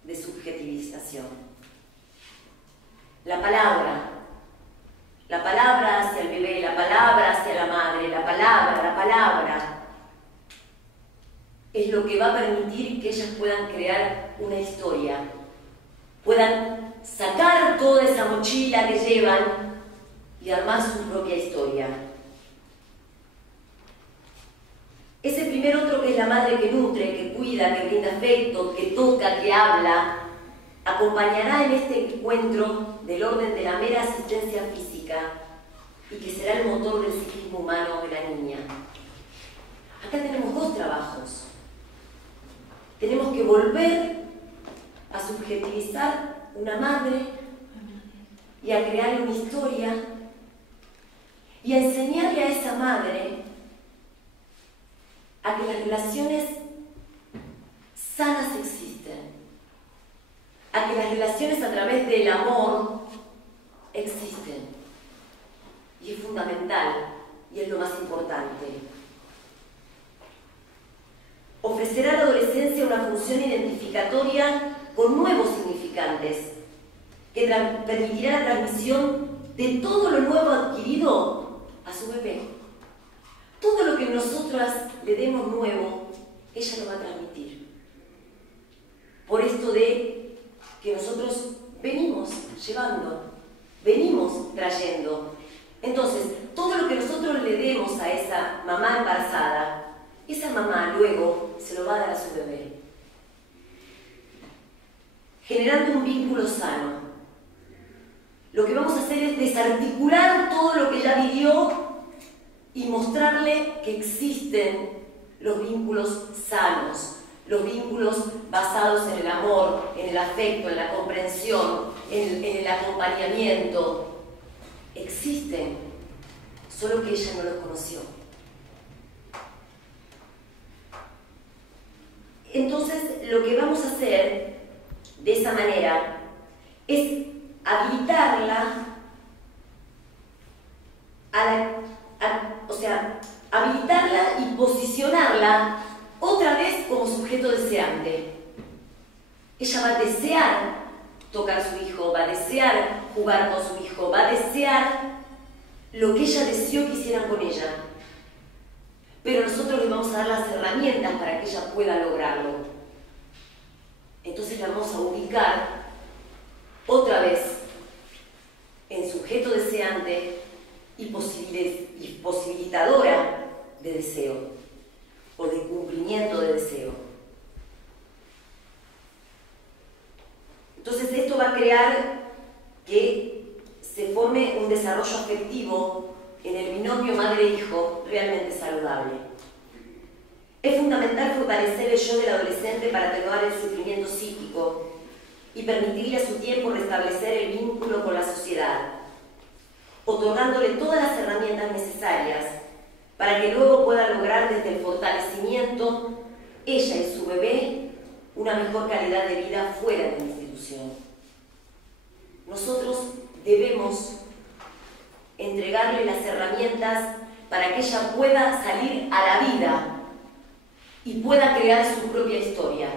de subjetivización. La palabra hacia el bebé, la palabra hacia la madre, la palabra, es lo que va a permitir que ellas puedan crear una historia, puedan sacar toda esa mochila que llevan y armar su propia historia. Ese primer otro, que es la madre que nutre, que cuida, que brinda afecto, que toca, que habla, acompañará en este encuentro del orden de la mera asistencia física y que será el motor del psiquismo humano de la niña. Acá tenemos dos trabajos. Tenemos que volver a subjetivizar una madre y a crear una historia y a enseñarle a esa madre a que las relaciones sanas existen, a que las relaciones a través del amor existen. Y es fundamental y es lo más importante. Ofrecer a la adolescencia una función identificatoria con nuevos significantes que permitirá la transmisión de todo lo nuevo adquirido a su bebé. Todo lo que nosotras le demos nuevo, ella lo va a transmitir. Por esto de que nosotros venimos llevando, venimos trayendo. Entonces, todo lo que nosotros le demos a esa mamá embarazada, esa mamá luego se lo va a dar a su bebé. Generando un vínculo sano. Lo que vamos a hacer es desarticular todo lo que ella vivió y mostrarle que existen los vínculos sanos, los vínculos basados en el amor, en el afecto, en la comprensión, en el acompañamiento. Existen, solo que ella no los conoció. Entonces, lo que vamos a hacer de esa manera es habilitarla habilitarla y posicionarla otra vez como sujeto deseante. Ella va a desear tocar a su hijo, va a desear jugar con su hijo, va a desear lo que ella deseó que hicieran con ella. Pero nosotros le vamos a dar las herramientas para que ella pueda lograrlo. Entonces la vamos a ubicar otra vez en sujeto deseante y posibilitadora de deseo o de cumplimiento de deseo. Entonces esto va a crear que se forme un desarrollo afectivo en el binomio madre-hijo realmente saludable. Es fundamental fortalecer el yo del adolescente para atenuar el sufrimiento psíquico y permitirle a su tiempo restablecer el vínculo con la sociedad, otorgándole todas las herramientas necesarias para que luego pueda lograr desde el fortalecimiento, ella y su bebé, una mejor calidad de vida fuera de la institución. Nosotros debemos entregarle las herramientas para que ella pueda salir a la vida y pueda crear su propia historia.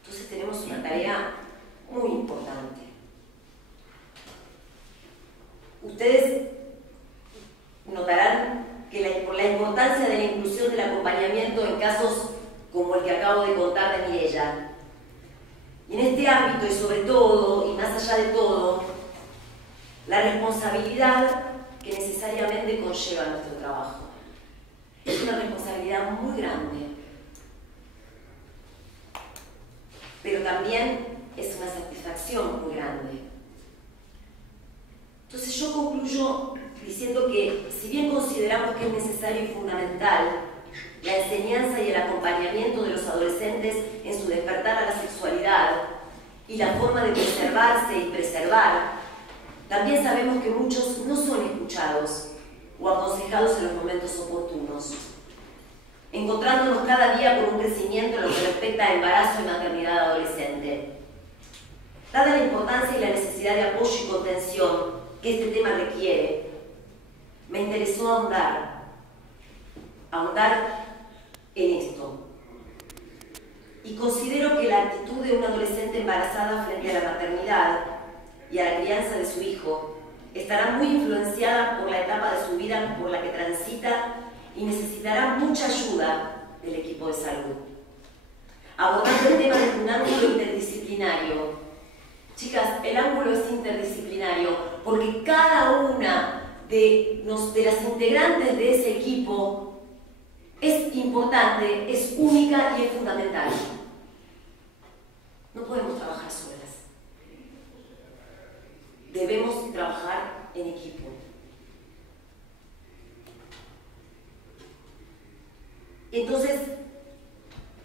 Entonces tenemos una tarea muy importante. Ustedes notarán que por la importancia de la inclusión del acompañamiento en casos como el que acabo de contar de Mireya. Y en este ámbito, y sobre todo, y más allá de todo, la responsabilidad que necesariamente conlleva nuestro trabajo. Es una responsabilidad muy grande, pero también es una satisfacción muy grande. Entonces yo concluyo diciendo que, si bien consideramos que es necesario y fundamental la enseñanza y el acompañamiento de los adolescentes en su despertar a la sexualidad y la forma de preservarse y preservar, también sabemos que muchos no son escuchados o aconsejados en los momentos oportunos, encontrándonos cada día con un crecimiento en lo que respecta a embarazo y maternidad adolescente. Dada la importancia y la necesidad de apoyo y contención que este tema requiere, me interesó ahondar en esto. Y considero que la actitud de una adolescente embarazada frente a la maternidad y a la crianza de su hijo estará muy influenciada por la etapa de su vida por la que transita y necesitará mucha ayuda del equipo de salud. Abordando el tema desde un ángulo interdisciplinario. Chicas, el ángulo es interdisciplinario porque cada una de las integrantes de ese equipo es importante, es única y es fundamental. No podemos trabajar solas. Debemos trabajar en equipo. Entonces,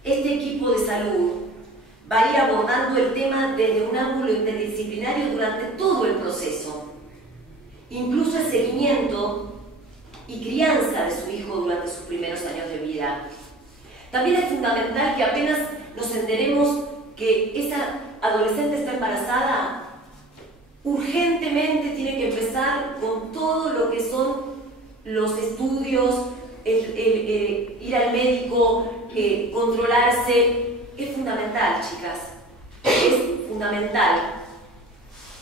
este equipo de salud va a ir abordando el tema desde un ángulo interdisciplinario durante todo el proceso, incluso el seguimiento y crianza de su hijo durante sus primeros años de vida. También es fundamental que apenas nos enteremos que esa adolescente está embarazada, urgentemente tiene que empezar con todo lo que son los estudios, ir al médico, controlarse. Es fundamental, chicas, es fundamental.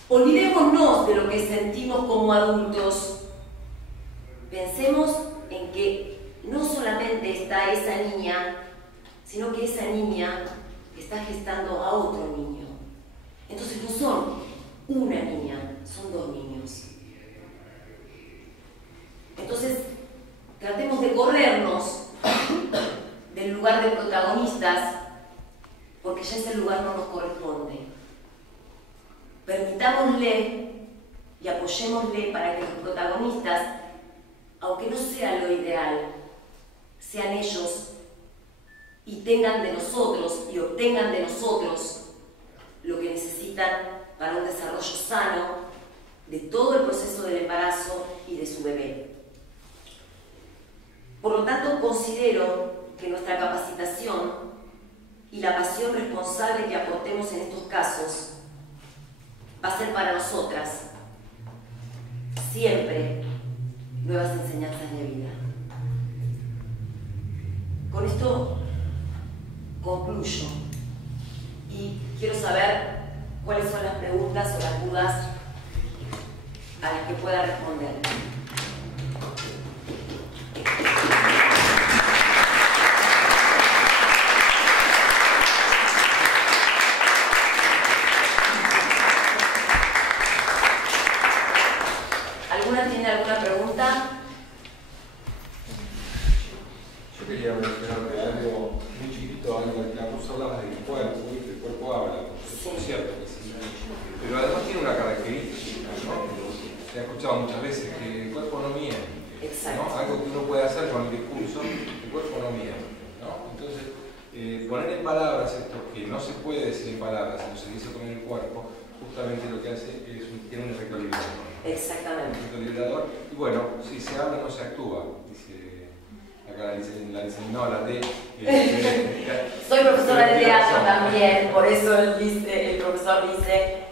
Olvidémonos de lo que sentimos como adultos. Pensemos en que no solamente está esa niña, sino que esa niña está gestando a otro niño. Entonces no son una niña, son dos niños. Entonces tratemos de corrernos del lugar de protagonistas, porque ya ese lugar no nos corresponde. Permitámosle y apoyémosle para que los protagonistas, aunque no sea lo ideal, sean ellos y tengan de nosotros y obtengan de nosotros lo que necesitan para un desarrollo sano de todo el proceso del embarazo y de su bebé. Por lo tanto, considero que nuestra capacitación y la pasión responsable que aportemos en estos casos va a ser para nosotras siempre nuevas enseñanzas de vida. Con esto concluyo y quiero saber cuáles son las preguntas o las dudas a las que pueda responder. ¿Alguna tiene alguna pregunta? Yo quería mencionar algo muy chiquito, algo que vos hablabas del cuerpo, ¿viste? El cuerpo habla, es cierto que sí, pero además tiene una característica, ¿no? Se ha escuchado muchas veces que el cuerpo no miente, ¿no? Algo que uno puede hacer con el discurso, el cuerpo no miente, ¿no? Entonces, poner en palabras esto que no se puede decir en palabras, sino se dice con el cuerpo, justamente lo que hace es tiene un efecto liberador. Exactamente. Un efecto liberador. Y bueno, si se habla no se actúa, dice acá la D. Soy profesora de teatro también, por eso el profesor dice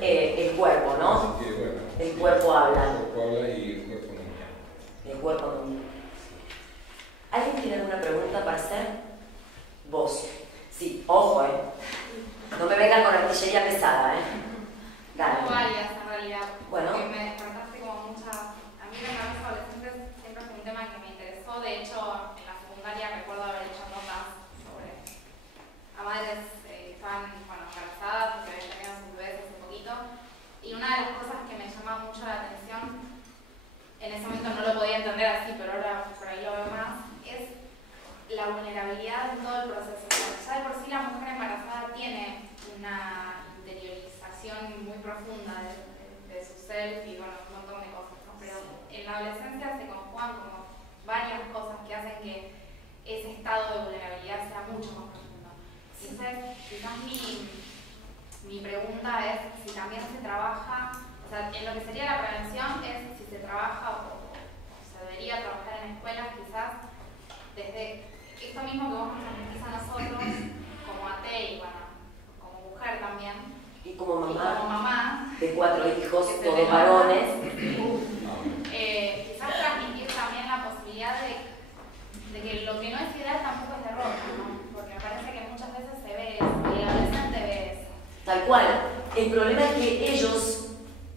el cuerpo, ¿no? Así que, bueno, el cuerpo habla. El cuerpo habla y el cuerpo no miente. El cuerpo no miente. ¿Alguien tiene alguna pregunta para hacer? Vos. Sí, ojo, no me vengan con artillería pesada, Dale. No varias en realidad. Bueno. Porque me despertaste como muchas. A mí la embarazo adolescentes siempre fue un tema que me interesó. De hecho, en la secundaria recuerdo haber hecho notas sobre a madres que estaban embarazadas, que habían tenido sus bebés hace poquito. Y una de las cosas que me llama mucho la atención, en ese momento no lo podía entender así, pero ahora por ahí lo veo más, es la vulnerabilidad en todo el proceso. Ya de por sí la mujer embarazada tiene una interiorización muy profunda de su self y bueno, un montón de cosas, ¿no? Pero en la adolescencia se conjugan como varias cosas que hacen que ese estado de vulnerabilidad sea mucho más profundo. Entonces, quizás mi pregunta es si también se trabaja, o sea, en lo que sería la prevención es si se trabaja o se debería trabajar en escuelas quizás desde esto mismo que vos nos transmitís a nosotros como AT y bueno, como mujer también. Y como mamá, de 4 hijos, todos varones. Quizás transmitir también la posibilidad de que lo que no es ideal tampoco es derrota, ¿no? Porque me parece que muchas veces se ve eso, y el adolescente ve eso. Tal cual. El problema es que ellos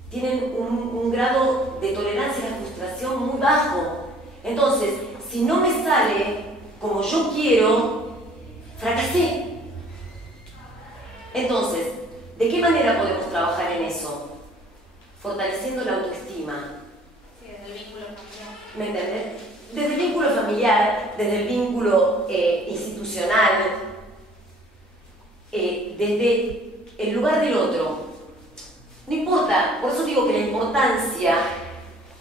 tienen un grado de tolerancia a la frustración muy bajo. Entonces, si no me sale como yo quiero, fracasé. Entonces, ¿de qué manera podemos trabajar en eso? Fortaleciendo la autoestima. Sí, desde el vínculo familiar. ¿Me entendés? Desde el vínculo familiar, desde el vínculo institucional, desde el lugar del otro. No importa, por eso digo que la importancia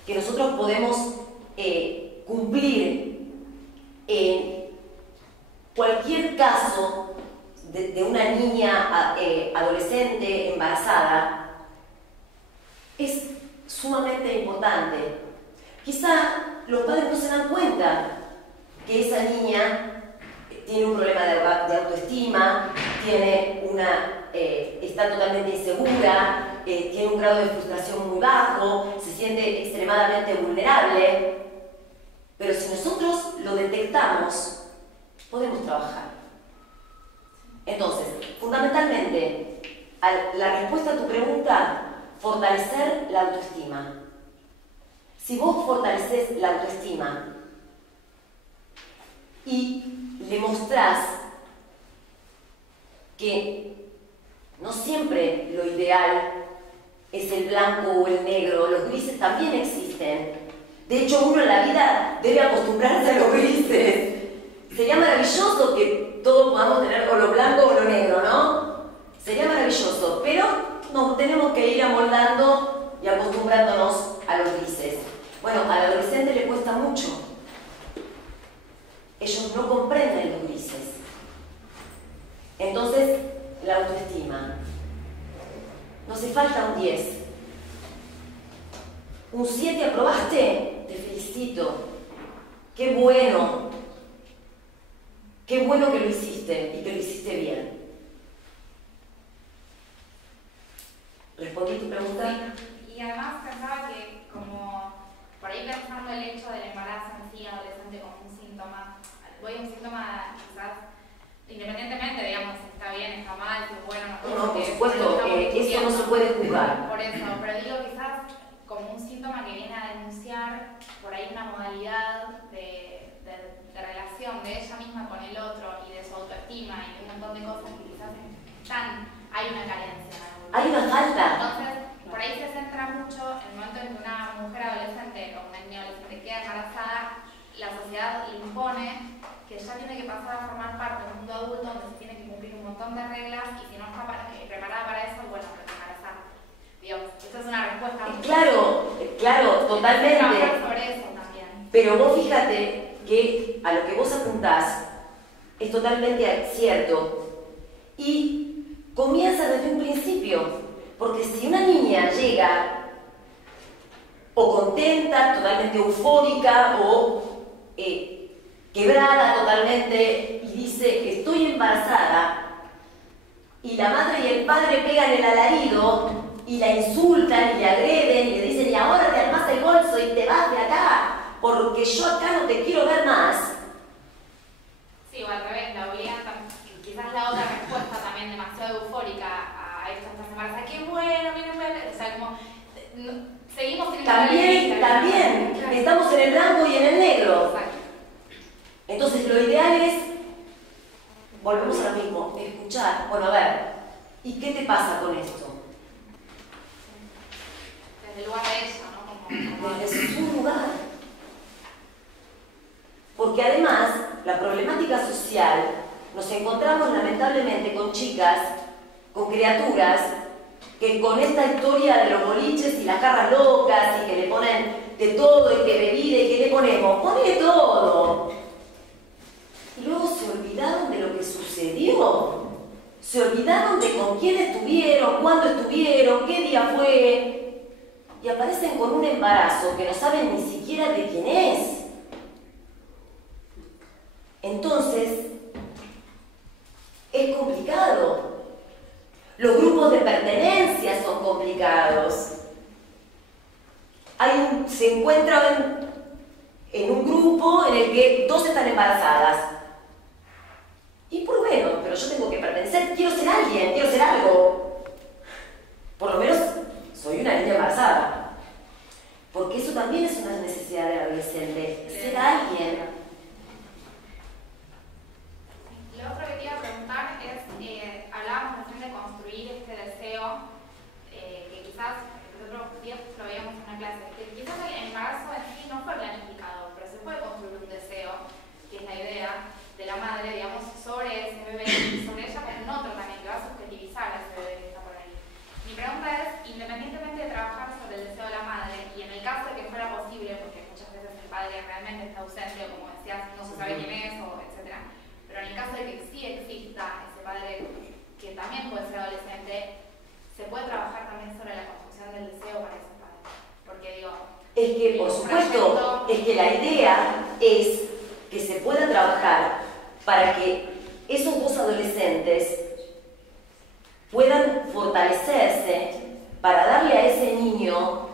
que nosotros podemos cumplir en cualquier caso de una niña adolescente embarazada es sumamente importante. Quizá los padres no se dan cuenta que esa niña tiene un problema de autoestima, está totalmente insegura, tiene un grado de frustración muy bajo, se siente extremadamente vulnerable. Pero si nosotros lo detectamos, podemos trabajar. Entonces, fundamentalmente, la respuesta a tu pregunta, fortalecer la autoestima. Si vos fortaleces la autoestima y le mostrás que no siempre lo ideal es el blanco o el negro, los grises también existen. De hecho, uno en la vida debe acostumbrarse a los grises. Sería maravilloso que todos podamos tener o lo blanco o lo negro, ¿no? Sería maravilloso, pero nos tenemos que ir amoldando y acostumbrándonos a los grises. Bueno, al adolescente le cuesta mucho. Ellos no comprenden los grises. Entonces, la autoestima. No hace falta un 10. Un 7 aprobaste, te felicito. Qué bueno. Qué bueno que lo hiciste y que lo hiciste bien. ¿Respondí tu pregunta? Sí. Y además pensaba que como por ahí pensando el hecho del embarazo en sí adolescente como un síntoma, voy a un síntoma quizás independientemente, digamos, si está bien, está mal, si es bueno, no, por supuesto, eso no se puede juzgar. Por eso, pero digo quizás como un síntoma que viene a denunciar por ahí una modalidad de relación de ella misma con el otro y de su autoestima y de un montón de cosas que quizás hay una carencia. Hay una falta. Entonces, por ahí se centra mucho en el momento en que una mujer adolescente o una niña adolescente queda embarazada, la sociedad le impone que ya tiene que pasar a formar parte de un mundo adulto donde se tiene que cumplir un montón de reglas y si no está preparada para eso, bueno, pero te embarazás. Digamos, esto es una respuesta. Claro, totalmente. Trabajar sobre eso también. Pero vos fíjate que a lo que vos apuntás es totalmente cierto y comienza desde un principio, porque si una niña llega o contenta, totalmente eufórica o quebrada totalmente y dice estoy embarazada y la madre y el padre pegan el alarido y la insultan y le agreden y le dicen y ahora te armás el bolso y te vas de acá porque yo acá no te quiero ver más. Sí, o al revés, la obligan, quizás la otra respuesta también demasiado eufórica a esto esta semana, qué bueno, o sea, como seguimos en también, claro. Estamos en el blanco y en el negro. Exacto. Entonces lo ideal es, volvemos a lo mismo, escuchar, bueno, a ver, ¿y qué te pasa con esto? Desde el lugar de ella, ¿no? Desde su lugar. Porque además, la problemática social, nos encontramos lamentablemente con chicas, con criaturas, que con esta historia de los boliches y las jarras locas y que le ponen de todo y que bebida y que le ponemos, ponle todo. Y luego se olvidaron de lo que sucedió. Se olvidaron de con quién estuvieron, cuándo estuvieron, qué día fue. Y aparecen con un embarazo que no saben ni siquiera de quién es. Entonces, es complicado. Los grupos de pertenencia son complicados. Se encuentran en un grupo en el que dos están embarazadas. Y por bueno, pero yo tengo que pertenecer, quiero ser alguien, quiero ser algo. Por lo menos soy una niña embarazada. Porque eso también es una necesidad del adolescente, ser alguien. Lo otro que te iba a preguntar es, hablábamos recién de construir este deseo, que quizás el otro día lo veíamos en una clase, que quizás el embarazo en sí no fue planificado, pero se puede construir un deseo, que es la idea de la madre, digamos, sobre ese bebé y sobre ella con un otro también, que va a subjetivizar a ese bebé que está por ahí. Mi pregunta es, independientemente de trabajar sobre el deseo de la madre, y en el caso de que fuera posible, porque muchas veces el padre realmente está ausente, o como decías, no se sabe quién es, o etcétera, pero en el caso de que sí exista ese padre que también puede ser adolescente, se puede trabajar también sobre la construcción del deseo para ese padre. Porque digo, es que, por supuesto, es que la idea es que se pueda trabajar para que esos dos adolescentes puedan fortalecerse para darle a ese niño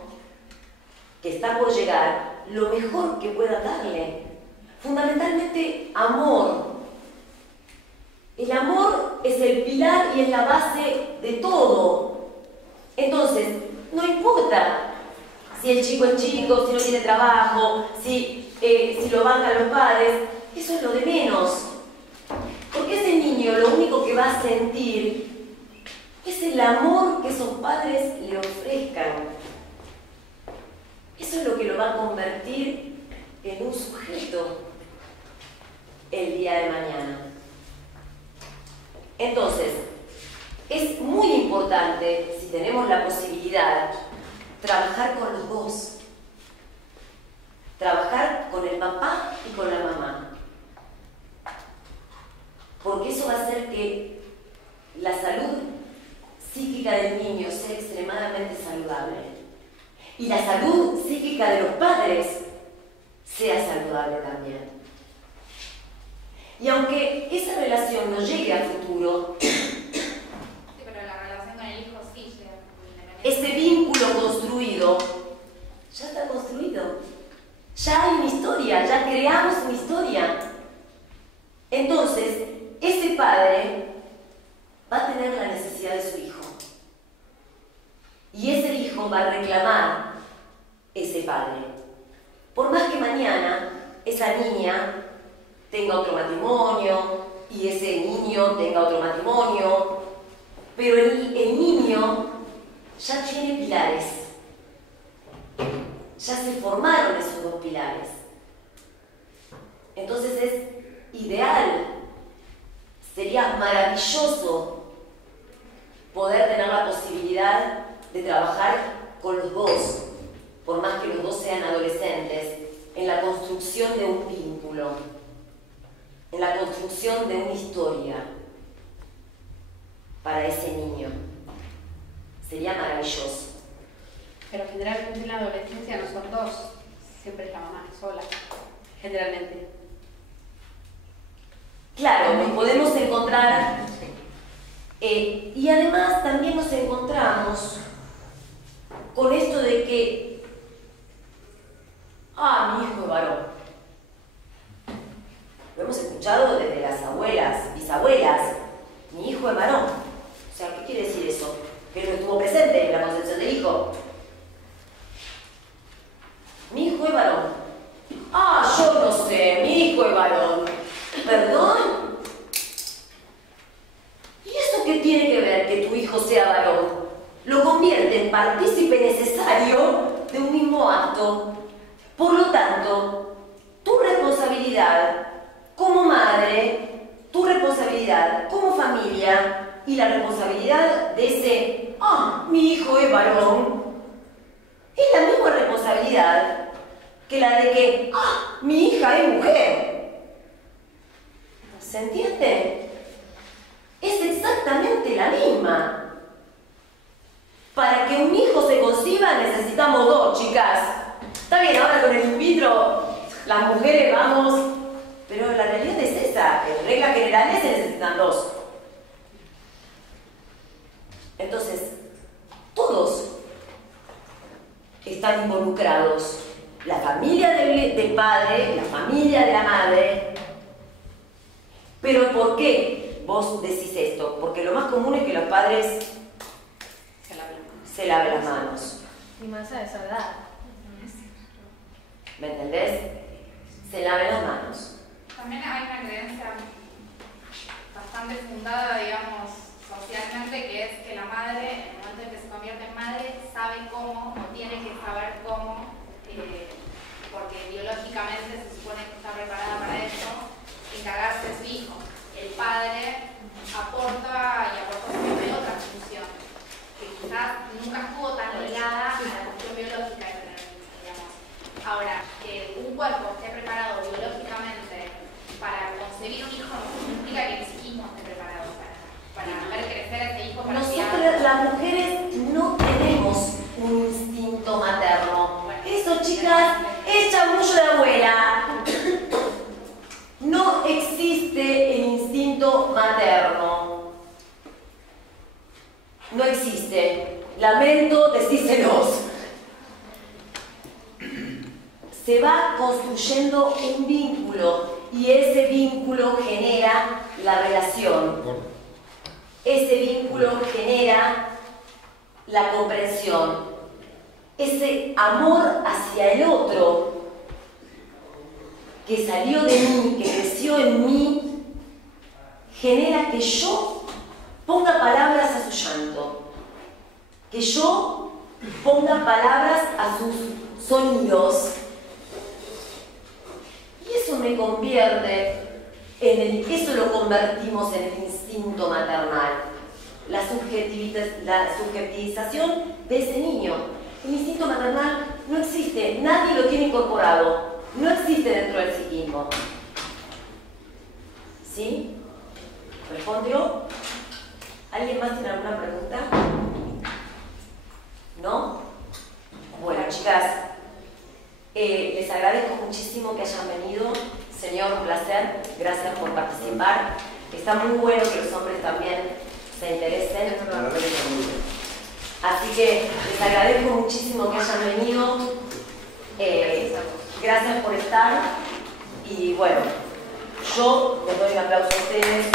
que está por llegar lo mejor que pueda darle. Fundamentalmente, amor. El amor es el pilar y es la base de todo. Entonces, no importa si el chico es chico, si no tiene trabajo, si lo bancan los padres, eso es lo de menos. Porque ese niño lo único que va a sentir es el amor que esos padres le ofrezcan. Eso es lo que lo va a convertir en un sujeto el día de mañana. Entonces, es muy importante, si tenemos la posibilidad, trabajar con los dos. Trabajar con el papá y con la mamá. Porque eso va a hacer que la salud psíquica del niño sea extremadamente saludable. Y la salud psíquica de los padres sea saludable también. Y aunque esa relación no llegue a futuro, sí, pero la relación con el hijo sí llega. ese vínculo construido ya está construido. Ya hay una historia, ya creamos una historia. Entonces, ese padre va a tener la necesidad de su hijo. Y ese hijo va a reclamar ese padre. Por más que mañana esa niña tenga otro matrimonio y ese niño tenga otro matrimonio, pero el niño ya tiene pilares. Ya se formaron esos dos pilares. Entonces es ideal, sería maravilloso poder tener la posibilidad de trabajar con los dos, por más que los dos sean adolescentes, en la construcción de un vínculo, en la construcción de una historia para ese niño. Sería maravilloso. Pero generalmente en la adolescencia no son dos, siempre es la mamá sola, generalmente. Claro, nos podemos encontrar, y además también nos encontramos con esto de que, mi hijo es varón. Lo hemos escuchado desde las abuelas, bisabuelas, mi hijo es varón. O sea, ¿qué quiere decir eso? Que no estuvo presente en la concepción del hijo. Mi hijo es varón. Yo no sé, mi hijo es varón. ¿Perdón? ¿Y eso qué tiene que ver que tu hijo sea varón? Lo convierte en partícipe necesario de un mismo acto. Por lo tanto, tu responsabilidad como madre, tu responsabilidad como familia y la responsabilidad de ese, mi hijo es varón, es la misma responsabilidad que la de que, mi hija es mujer. ¿Se entiende? Es exactamente la misma. Para que un hijo se conciba necesitamos dos, chicas. Está bien, ahora con el in vitro, las mujeres vamos, pero la realidad es esa. En regla general se necesitan dos. Entonces, todos están involucrados. La familia del padre, la familia de la madre. ¿Pero por qué vos decís esto? Porque lo más común es que los padres se laven las manos. Y más a esa edad. ¿Me entendés? Se laven las manos. También hay una creencia bastante fundada, digamos, socialmente, que es que la madre, en el momento en que se convierte en madre, sabe cómo, o tiene que saber cómo, porque biológicamente se supone que está preparada para eso, encargarse de su hijo. El padre aporta siempre otra función, que quizás nunca estuvo tan ligada a la cuestión biológica de tener hijos, digamos. Ahora, que un cuerpo esté preparado biológicamente para concebir un hijo no lamento, decíselos. Se va construyendo un vínculo y ese vínculo genera la relación. Ese vínculo genera la comprensión. Ese amor hacia el otro que salió de mí, que creció en mí, genera que yo ponga palabras a su llanto, que yo ponga palabras a sus sonidos. Y eso me convierte eso lo convertimos en el instinto maternal, la subjetivización de ese niño. El instinto maternal no existe, nadie lo tiene incorporado, no existe dentro del psiquismo. ¿Sí? ¿Respondió? ¿Alguien más tiene alguna pregunta? ¿No? Bueno, chicas, les agradezco muchísimo que hayan venido. Señor, un placer. Gracias por participar. Está muy bueno que los hombres también se interesen. Así que les agradezco muchísimo que hayan venido. Gracias por estar. Y bueno, yo les doy un aplauso a ustedes.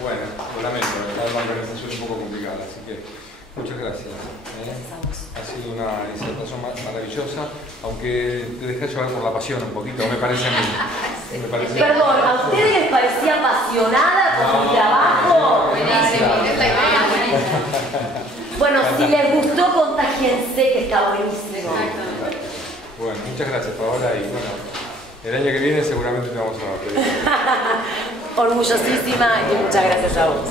Bueno, lo lamento, es una organización un poco complicada, así que muchas gracias. Ha sido una disertación maravillosa, aunque te dejé llevar por la pasión un poquito, me parece a mí. Perdón, ¿a ustedes les parecía apasionada con mi trabajo? Buenísimo, es la idea, buenísimo. Bueno, si les gustó, contagiense, que está buenísimo. Bueno, muchas gracias, Paola, y bueno, el año que viene seguramente te vamos a pedir. Orgullosísima y muchas gracias a vos.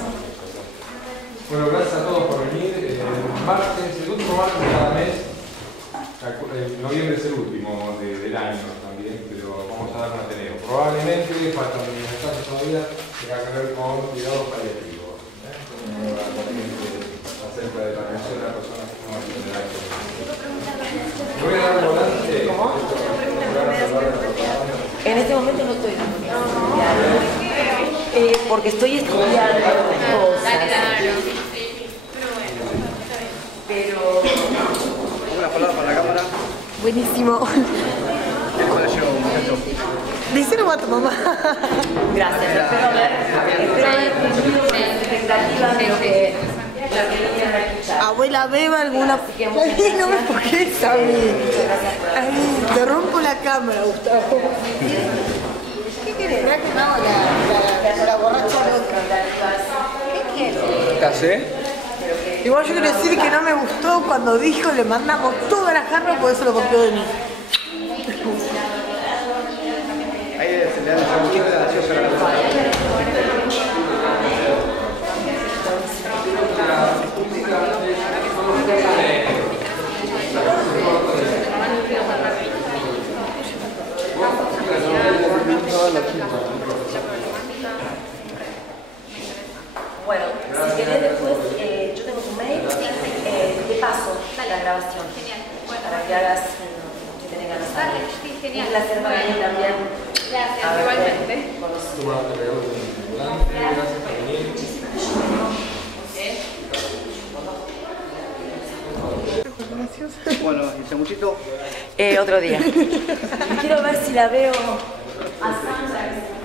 Bueno, gracias a todos por venir. El último martes de cada mes, noviembre es el último del año también, pero vamos a dar un Ateneo. Probablemente faltan mensajes todavía que tenga que ver con cuidados paliativos. Acerca de la atención de las personas que no van a tener acceso. Voy a dar un volante. ¿Cómo? En este momento no estoy dando porque estoy estudiando cosas. Pero... Una palabra para la cámara. Buenísimo. Después la llevo un momento. Díselo a tu mamá. Gracias, espero haber cumplido con las expectativas de lo que querían escuchar. Abuela, beba alguna... Ay, no me empujes a mí. Ay, te rompo la cámara, Gustavo. ¿Qué querés? ¿Verdad que no? La borracha loca. ¿Qué quieres? ¿Casé? Igual yo quiero decir que no me gustó cuando dijo le mandamos toda la jarra, por eso lo copió de mí. Ahí se le da un poquito de gaseosa a la persona. Bueno, si querés después, yo tengo tu mail, te paso la grabación. Genial. Para que hagas que tenés ganas. Dale, sí, genial. Un placer para mí también. Gracias, igualmente. Gracias por venir. Bueno, y sanguchito. Otro día. Quiero ver si la veo a Sandra.